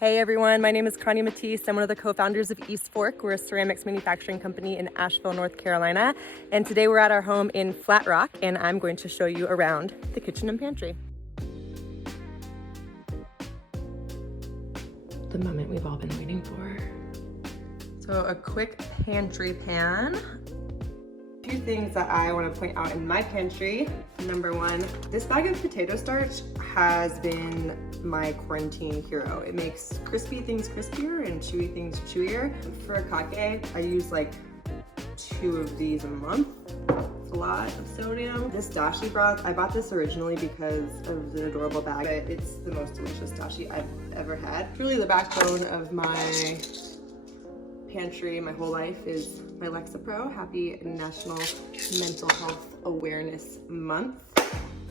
Hey everyone, my name is Connie Matisse. I'm one of the co-founders of East Fork. We're a ceramics manufacturing company in Asheville, North Carolina. And today we're at our home in Flat Rock, and I'm going to show you around the kitchen and pantry. The moment we've all been waiting for. So a quick pantry pan. A few things that I want to point out in my pantry. Number one, this bag of potato starch has been my quarantine hero. It makes crispy things crispier and chewy things chewier. For a kake, I use like 2 of these a month. It's a lot of sodium. This dashi broth, I bought this originally because of the adorable bag, but it's the most delicious dashi I've ever had. Truly the backbone of my pantry my whole life is my Lexapro. Happy National Mental Health Awareness Month.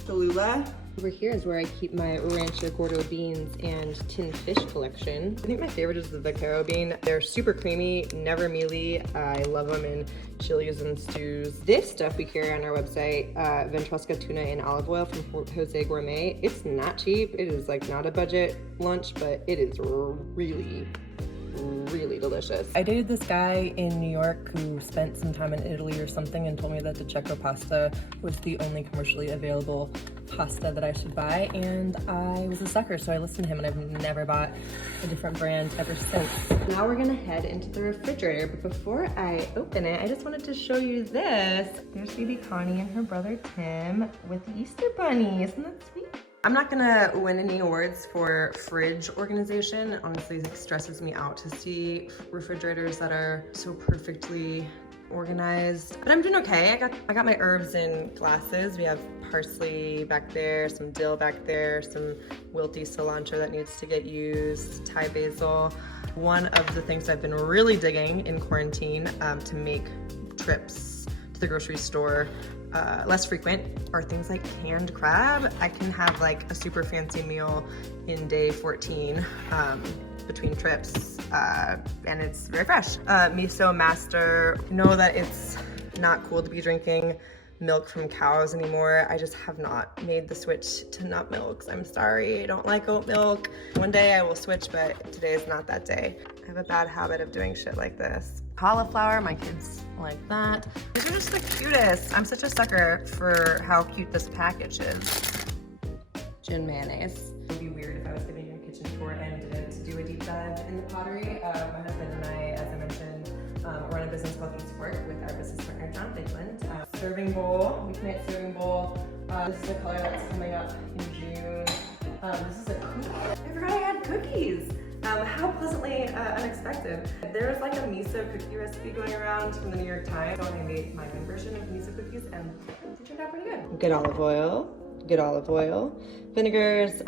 Cholula. Over here is where I keep my Rancho Gordo beans and tin fish collection. I think my favorite is the vaquero bean. They're super creamy, never mealy. I love them in chilies and stews. This stuff we carry on our website, Ventrosca tuna in olive oil from Jose Gourmet. It's not cheap. It is like not a budget lunch, but it is really delicious. I dated this guy in New York who spent some time in Italy or something and told me that the Checo pasta was the only commercially available pasta that I should buy, and I was a sucker, so I listened to him and I've never bought a different brand ever since. Now we're gonna head into the refrigerator, but before I open it, I just wanted to show you this. There's baby Connie and her brother Tim with the Easter Bunny. Isn't that sweet? I'm not gonna win any awards for fridge organization. Honestly, it stresses me out to see refrigerators that are so perfectly organized, but I'm doing okay. I got my herbs in glasses. We have parsley back there, some dill back there, some wilty cilantro that needs to get used, Thai basil. One of the things I've been really digging in quarantine to make trips to the grocery store less frequent are things like canned crab. I can have like a super fancy meal in day 14 between trips, and it's very fresh. Miso Master, know that it's not cool to be drinking milk from cows anymore. I just have not made the switch to nut milks. I'm sorry, I don't like oat milk. One day I will switch, but today is not that day. I have a bad habit of doing shit like this. Cauliflower, my kids like that. These are just the cutest. I'm such a sucker for how cute this package is. Gin mayonnaise. It would be weird if I was giving you a kitchen tour and didn't do a deep dive in the pottery. My husband and I, as I mentioned, run a business called East Fork with our business partner, John Lakeland. Serving bowl, we can make serving bowl. This is the color that's coming up in June. This is a cookie. I forgot I had cookies. How pleasantly unexpected. There was like a miso cookie recipe going around from the New York Times, so I made my own version of miso cookies and they turned out pretty good. Good olive oil. Vinegars,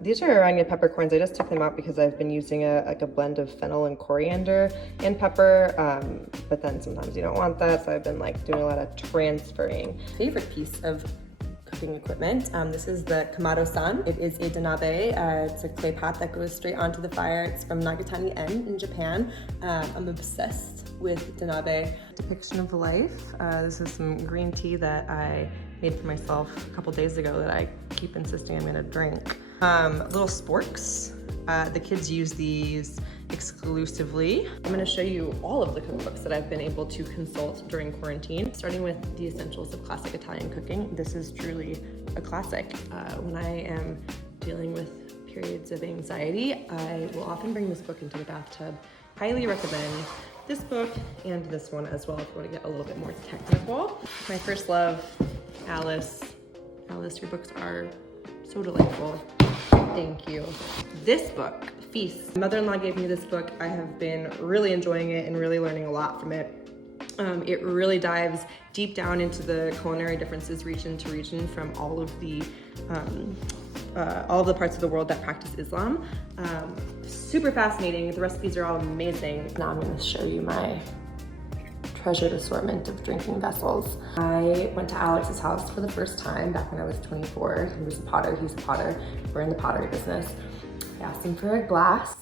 these are onion peppercorns. I just took them out because I've been using a blend of fennel and coriander and pepper, but then sometimes you don't want that, so I've been like doing a lot of transferring. Favorite piece of cooking equipment. This is the Kamado-san. It is a donabe. It's a clay pot that goes straight onto the fire. It's from Nagatani En in Japan. I'm obsessed with donabe. Depiction of life. This is some green tea that I made for myself a couple days ago that I keep insisting I'm gonna drink. Little sporks. The kids use these exclusively. I'm gonna show you all of the cookbooks that I've been able to consult during quarantine, starting with The Essentials of Classic Italian Cooking. This is truly a classic. When I am dealing with periods of anxiety, I will often bring this book into the bathtub. Highly recommend this book and this one as well if you want to get a little bit more technical. My first love, Alice. Alice, your books are so delightful. Thank you. This book, Feast. My mother-in-law gave me this book. I have been really enjoying it and really learning a lot from it. It really dives deep down into the culinary differences region to region from all of the parts of the world that practice Islam. Super fascinating. The recipes are all amazing. Now I'm going to show you my treasured assortment of drinking vessels. I went to Alex's house for the first time back when I was 24. He was a potter, he's a potter. We're in the pottery business. I asked him for a glass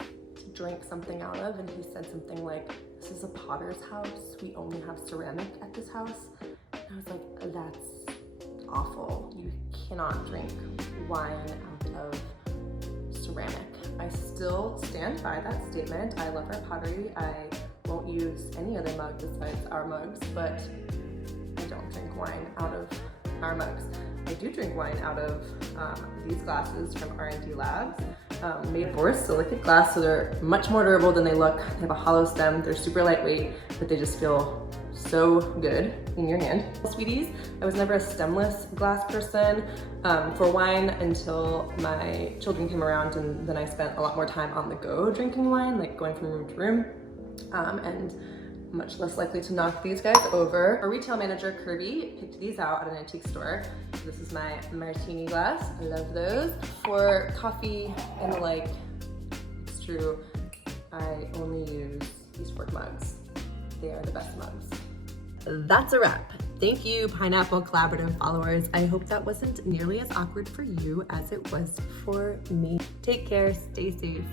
to drink something out of, and he said something like, "This is a potter's house. We only have ceramic at this house." And I was like, that's awful. You cannot drink wine out of ceramic. I still stand by that statement. I love our pottery. I won't use any other mug besides our mugs, but I don't drink wine out of our mugs. I do drink wine out of these glasses from R&D Labs, made for silicate glass, so they're much more durable than they look. They have a hollow stem, they're super lightweight, but they just feel so good in your hand. Sweeties, I was never a stemless glass person for wine until my children came around, and then I spent a lot more time on the go drinking wine, like going from room to room, and much less likely to knock these guys over. Our retail manager, Kirby, picked these out at an antique store. This is my Martini Glass. I love those. For coffee and the like, it's true, I only use these fork mugs. They are the best mugs. That's a wrap. Thank you, Pineapple Collaborative followers. I hope that wasn't nearly as awkward for you as it was for me. Take care, stay safe.